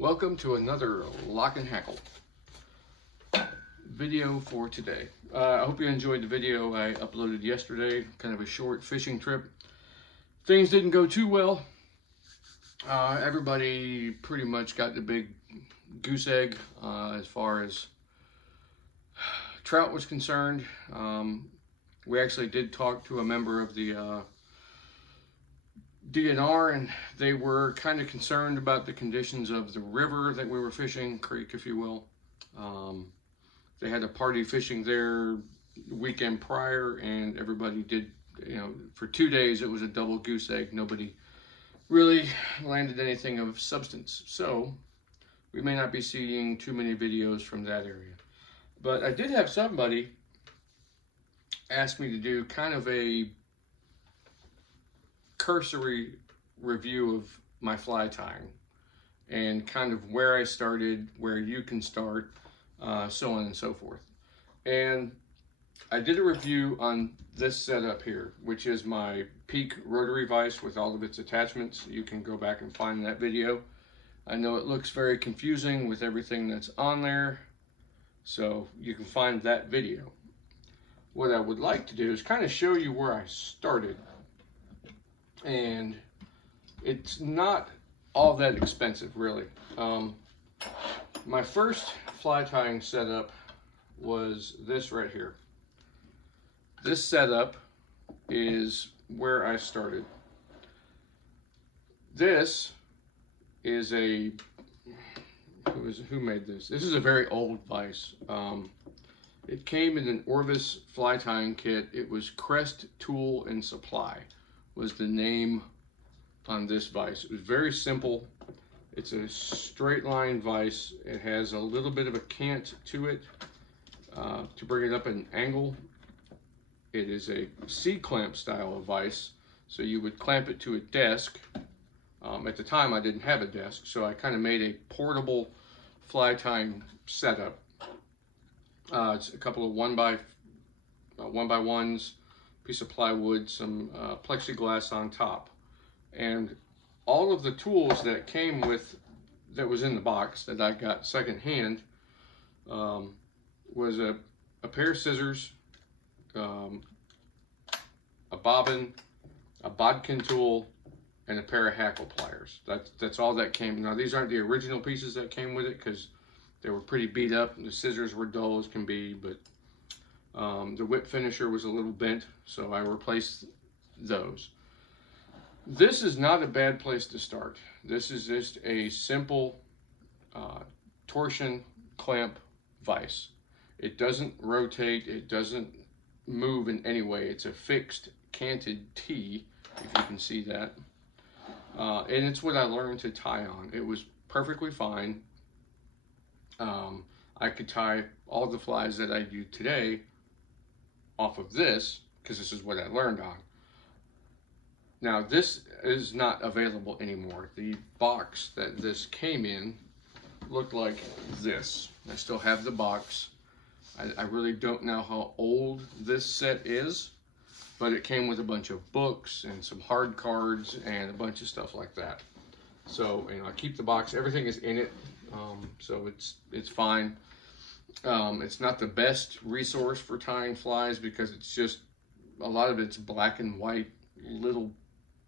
Welcome to another Lock and Hackle video for today. I hope you enjoyed the video I uploaded yesterday, kind of a short fishing trip. Things didn't go too well. Everybody pretty much got the big goose egg as far as trout was concerned. We actually did talk to a member of the DNR, and they were kind of concerned about the conditions of the river that we were fishing, creek if you will. They had a party fishing there weekend prior, and everybody did, for 2 days it was a double goose egg. Nobody really landed anything of substance, so we may not be seeing too many videos from that area. But I did have somebody ask me to do kind of a cursory review of my fly tying and kind of where I started, where you can start, so on and so forth. And I did a review on this setup here, which is my Peak rotary vise with all of its attachments. You can go back and find that video. I know it looks very confusing with everything that's on there, so you can find that video. What I would like to do is kind of show you where I started. And it's not all that expensive, really. My first fly tying setup was this right here. This setup is where I started. This is who made this? This is a very old vise. It came in an Orvis fly tying kit. It was Crest Tool and Supply was the name on this vise. It was very simple. It's a straight line vise. It has a little bit of a cant to it to bring it up at an angle. It is a C-clamp style of vise, so you would clamp it to a desk. At the time I didn't have a desk, so I kind of made a portable fly tying setup. It's a couple of 1x1s, piece of plywood, some plexiglass on top, and all of the tools that came with, that was in the box that I got secondhand, was a pair of scissors, a bobbin, a bodkin tool, and a pair of hackle pliers. That's all that came. Now these aren't the original pieces that came with it because they were pretty beat up. The scissors were dull as can be, but the whip finisher was a little bent, so I replaced those. This is not a bad place to start. This is just a simple torsion clamp vise. It doesn't rotate, it doesn't move in any way. It's a fixed canted T, if you can see that. And it's what I learned to tie on. It was perfectly fine. I could tie all the flies that I do today off of this, because this is what I learned on. Now this is not available anymore. The box that this came in looked like this. I still have the box. I really don't know how old this set is, but it came with a bunch of books and some hard cards and a bunch of stuff like that. So I keep the box. Everything is in it, so it's fine. It's not the best resource for tying flies because it's just, a lot of it's black and white little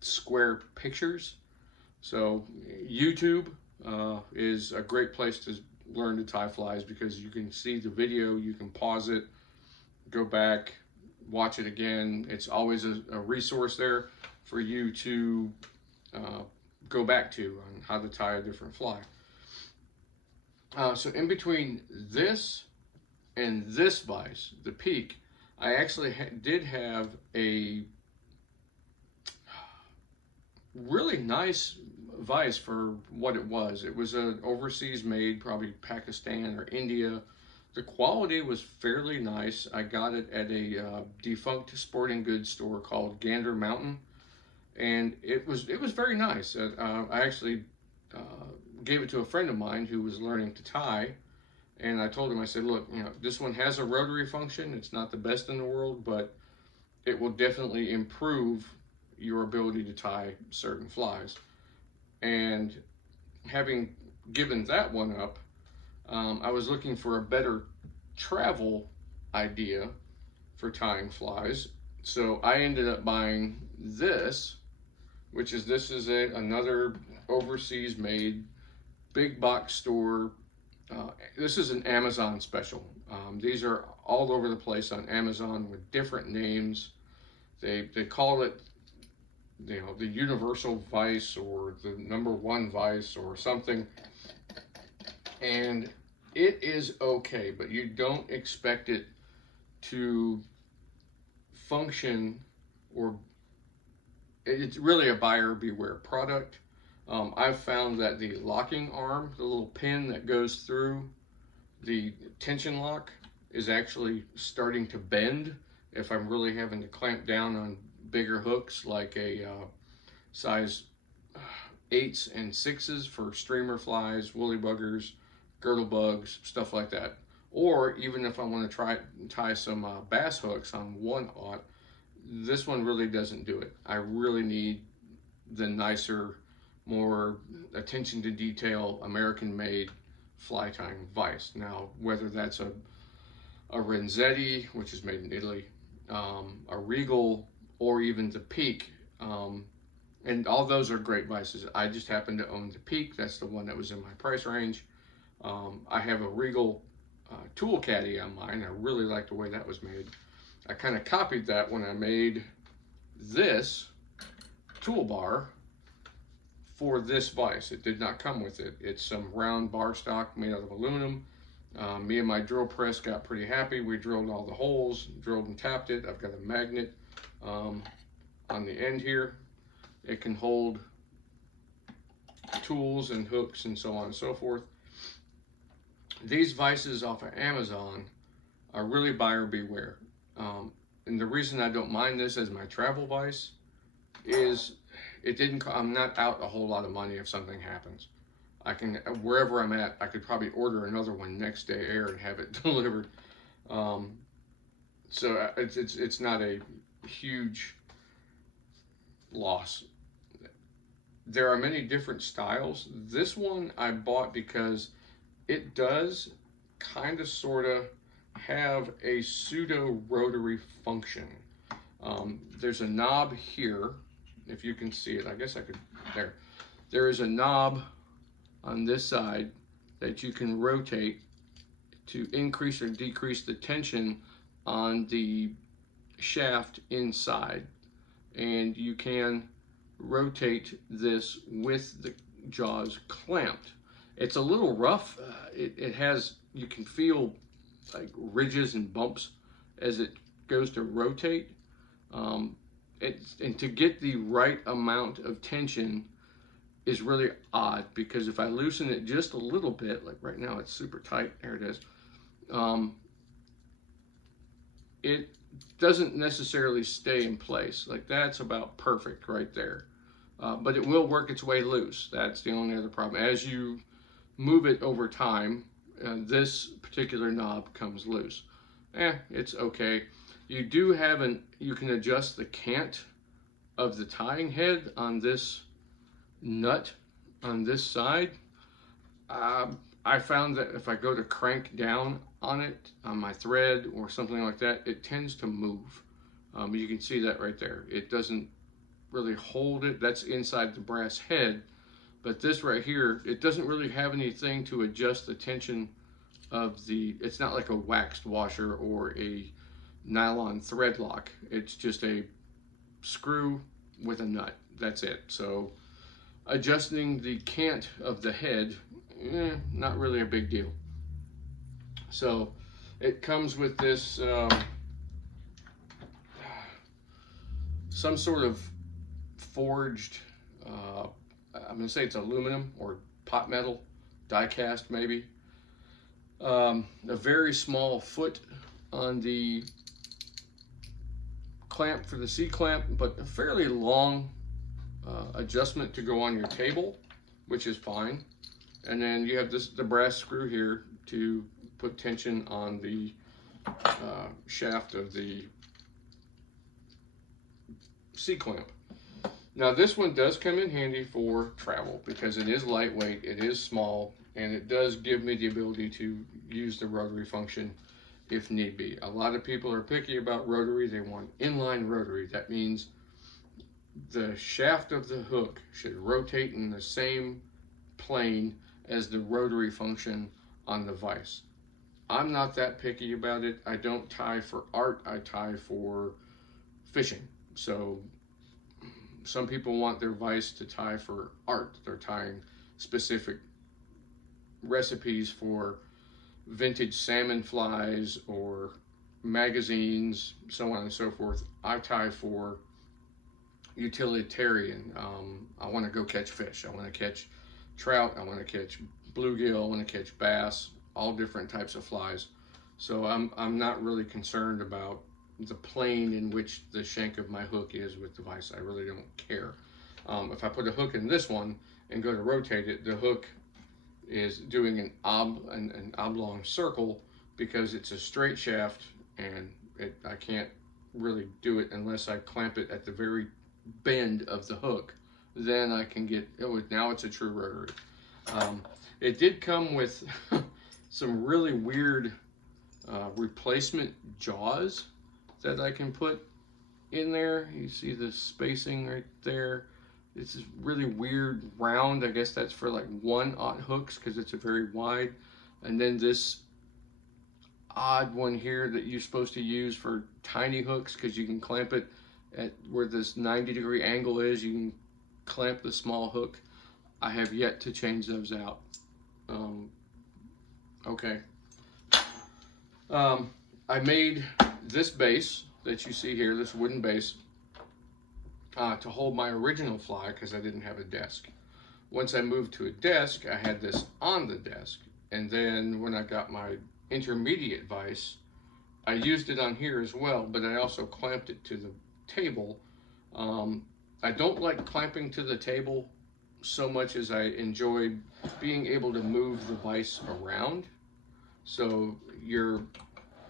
square pictures. So YouTube is a great place to learn to tie flies because you can see the video, you can pause it, go back, watch it again. It's always a resource there for you to go back to on how to tie a different fly. So in between this and this vise, the Peak, I actually did have a really nice vise for what it was. It was an overseas made, probably Pakistan or India. The quality was fairly nice. I got it at a defunct sporting goods store called Gander Mountain, and it was very nice. I actually gave it to a friend of mine who was learning to tie, and I told him, I said, look, this one has a rotary function. It's not the best in the world, but it will definitely improve your ability to tie certain flies. And having given that one up, I was looking for a better travel idea for tying flies. So I ended up buying this, which is another overseas made big box store. This is an Amazon special. These are all over the place on Amazon with different names. They call it, the universal vice or the #1 vice or something, and it is okay, but you don't expect it to function, or it's really a buyer beware product. I've found that the locking arm, the little pin that goes through the tension lock, is actually starting to bend if I'm really having to clamp down on bigger hooks like a size 8s and 6s for streamer flies, woolly buggers, girdle bugs, stuff like that. Or even if I want to tie some bass hooks on 1/0, this one really doesn't do it. I really need the nicer, more attention to detail, American-made fly tying vise. Now, whether that's a Renzetti, which is made in Italy, a Regal, or even the Peak, and all those are great vices. I just happen to own the Peak. That's the one that was in my price range. I have a Regal tool caddy on mine. I really like the way that was made. I kind of copied that when I made this toolbar for this vise. It did not come with it. It's some round bar stock made out of aluminum. Me and my drill press got pretty happy. We drilled all the holes, drilled and tapped it. I've got a magnet on the end here. It can hold tools and hooks and so on and so forth. These vices off of Amazon are really buyer beware. And the reason I don't mind this as my travel vice is I'm not out a whole lot of money if something happens. I can, wherever I'm at, I could probably order another one next day air and have it delivered. So it's not a huge loss. There are many different styles. This one I bought because it does kind of sort of have a pseudo rotary function. There's a knob here, if you can see it. I guess I could, there is a knob on this side that you can rotate to increase or decrease the tension on the shaft inside, and you can rotate this with the jaws clamped. It's a little rough. It has, you can feel like ridges and bumps as it goes to rotate. And to get the right amount of tension is really odd, because if I loosen it just a little bit, like right now it's super tight, there it is, it doesn't necessarily stay in place. Like that's about perfect right there. But it will work its way loose. That's the only other problem. As you move it over time, this particular knob comes loose. It's okay. You do have you can adjust the cant of the tying head on this nut on this side. I found that if I go to crank down on it, on my thread or something like that, it tends to move. You can see that right there. It doesn't really hold it. That's inside the brass head. But this right here, it doesn't really have anything to adjust the tension of it's not like a waxed washer or a nylon thread lock. It's just a screw with a nut. That's it. So adjusting the cant of the head, not really a big deal. So it comes with this some sort of forged, I'm going to say it's aluminum or pot metal, die cast maybe. A very small foot on the clamp for the C-clamp, but a fairly long adjustment to go on your table, which is fine. And then you have the brass screw here to put tension on the shaft of the C-clamp. Now this one does come in handy for travel because it is lightweight, it is small, and it does give me the ability to use the rotary function if need be. A lot of people are picky about rotary. They want inline rotary. That means the shaft of the hook should rotate in the same plane as the rotary function on the vise. I'm not that picky about it. I don't tie for art, I tie for fishing. So some people want their vise to tie for art. They're tying specific recipes for vintage salmon flies or magazines, so on and so forth. I tie for utilitarian. I want to go catch fish. I want to catch trout. I want to catch bluegill. I want to catch bass. All different types of flies. So I'm not really concerned about the plane in which the shank of my hook is with the vise. I really don't care. If I put a hook in this one and go to rotate it, the hook is doing an oblong circle because it's a straight shaft, and I can't really do it unless I clamp it at the very bend of the hook. Then I can get, oh, now it's a true rotary. It did come with some really weird replacement jaws that I can put in there. You see the spacing right there. This is really weird round. I guess that's for like 1/0 hooks because it's a very wide. And then this odd one here that you're supposed to use for tiny hooks because you can clamp it at where this 90-degree angle is. You can clamp the small hook. I have yet to change those out. Okay. I made this base that you see here, this wooden base, to hold my original fly because I didn't have a desk. Once I moved to a desk, I had this on the desk. And then when I got my intermediate vise, I used it on here as well, but I also clamped it to the table. I don't like clamping to the table so much as I enjoyed being able to move the vise around. So your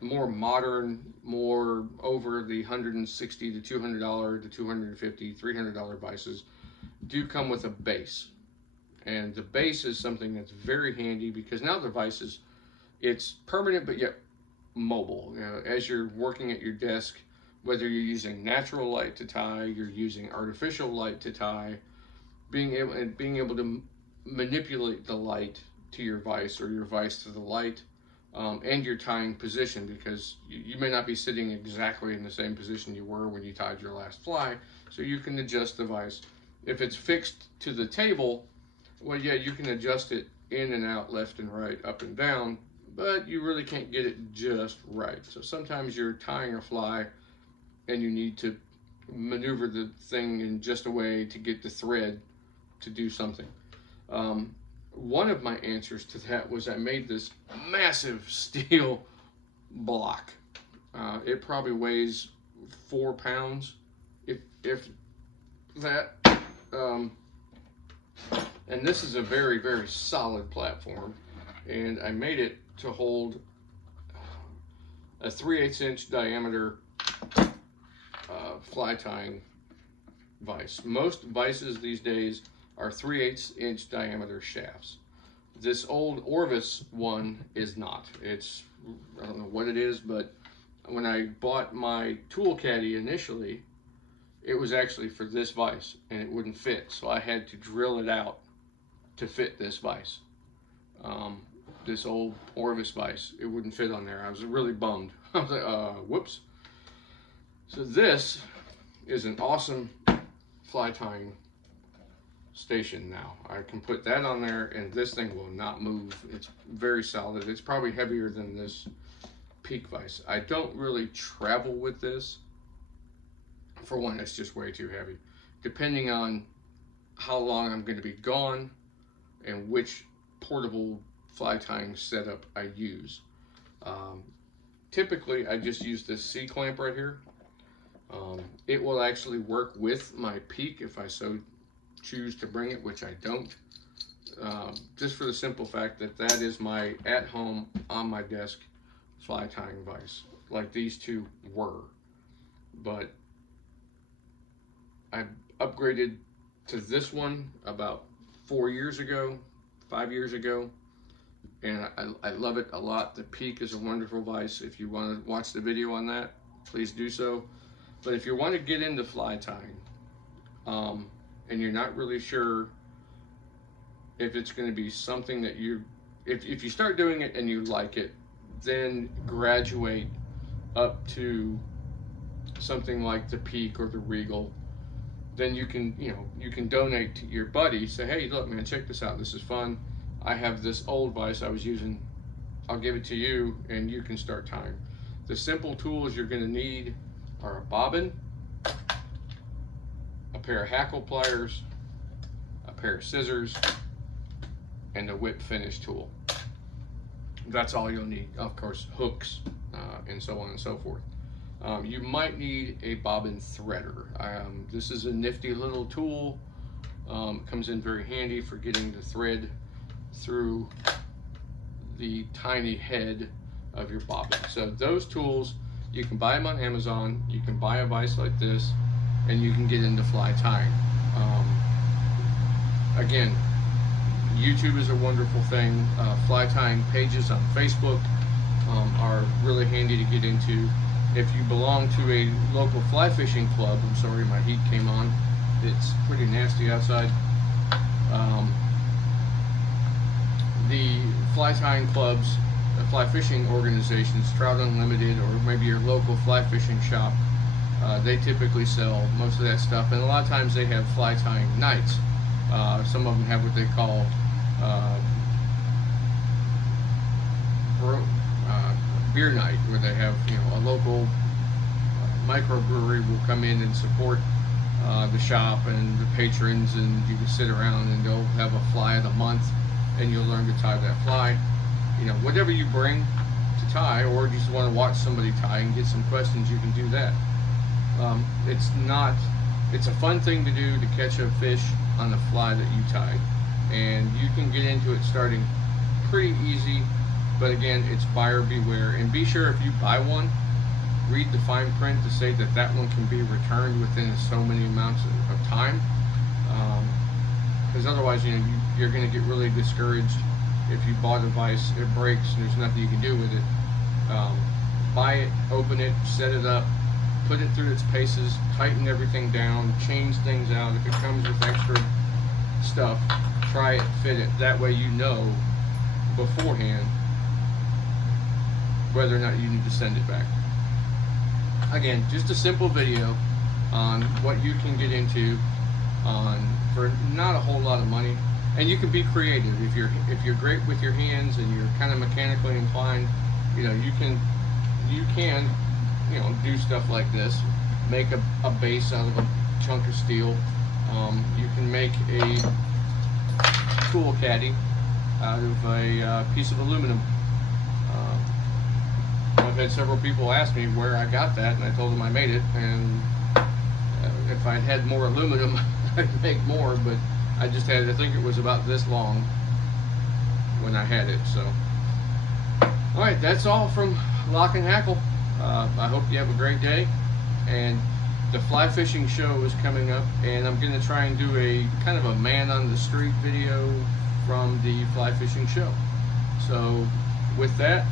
more modern, more over the $160 to $200 to $250, $300 vices do come with a base. And the base is something that's very handy because now the vise is, it's permanent but yet mobile. You know, as you're working at your desk, whether you're using natural light to tie, you're using artificial light to tie, being able to manipulate the light to your vise or your vise to the light, and your tying position, because you may not be sitting exactly in the same position you were when you tied your last fly, so you can adjust the vise. If it's fixed to the table, well, yeah, you can adjust it in and out, left and right, up and down, but you really can't get it just right. So sometimes you're tying a fly and you need to maneuver the thing in just a way to get the thread to do something. One of my answers to that was I made this massive steel block. It probably weighs 4 pounds, if that. And this is a very, very solid platform. And I made it to hold a 3/8 inch diameter fly tying vise. Most vices these days are 3/8 inch diameter shafts. This old Orvis one is not. It's, I don't know what it is, but when I bought my tool caddy initially, it was actually for this vise and it wouldn't fit. So I had to drill it out to fit this vise. This old Orvis vise, it wouldn't fit on there. I was really bummed. I was like, whoops. So this is an awesome fly tying station now. I can put that on there and this thing will not move. It's very solid. It's probably heavier than this peak vise. I don't really travel with this. For one, it's just way too heavy. Depending on how long I'm going to be gone and which portable fly tying setup I use. Typically, I just use this C-clamp right here. It will actually work with my peak if I so choose to bring it, which I don't. Just for the simple fact that that is my at-home, on my desk fly tying vise, like these two were. But upgraded to this one about 4 years ago, 5 years ago, and I love it a lot. The Peak is a wonderful vise. If you want to watch the video on that, please do so. But if you want to get into fly tying, and you're not really sure if it's going to be something that if you start doing it and you like it, then graduate up to something like the Peak or the Regal. Then you can donate to your buddy. Say, hey, look, man, check this out. This is fun. I have this old vise I was using. I'll give it to you, and you can start tying. The simple tools you're going to need are a bobbin, a pair of hackle pliers, a pair of scissors, and a whip finish tool. That's all you'll need. Of course, hooks, and so on and so forth. You might need a bobbin threader. This is a nifty little tool. Comes in very handy for getting the thread through the tiny head of your bobbin. So those tools, you can buy them on Amazon. You can buy a vise like this, and you can get into fly tying. Again, YouTube is a wonderful thing. Fly tying pages on Facebook are really handy to get into. If you belong to a local fly fishing club, I'm sorry my heat came on, it's pretty nasty outside. The fly tying clubs, fly fishing organizations, Trout Unlimited, or maybe your local fly fishing shop, they typically sell most of that stuff, and a lot of times they have fly tying nights. Some of them have what they call beer night, where they have, a local microbrewery will come in and support the shop and the patrons, and you can sit around and they'll have a fly of the month, and you'll learn to tie that fly. Whatever you bring to tie, or you just want to watch somebody tie and get some questions, you can do that. It's a fun thing to do, to catch a fish on the fly that you tie, and you can get into it starting pretty easy. But again, it's buyer beware, and be sure if you buy one, read the fine print to say that that one can be returned within so many amounts of time, because otherwise, you're going to get really discouraged if you bought a vise, it breaks, and there's nothing you can do with it. Buy it, open it, set it up, put it through its paces, tighten everything down, change things out. If it comes with extra stuff, try it, fit it. That way you know beforehand whether or not you need to send it back. Again, just a simple video on what you can get into for not a whole lot of money, and you can be creative. If you're great with your hands and you're kind of mechanically inclined, you can do stuff like this. Make a base out of a chunk of steel. You can make a tool caddy out of a piece of aluminum. I've had several people ask me where I got that, and I told them I made it, and if I'd had more aluminum, I'd make more, but I just had, I think it was about this long when I had it. So, alright, that's all from Lock&Hackle. I hope you have a great day, and the fly fishing show is coming up, and I'm going to try and do a kind of a man on the street video from the fly fishing show. So with that,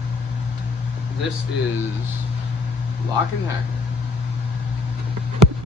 this is Lock&Hackle.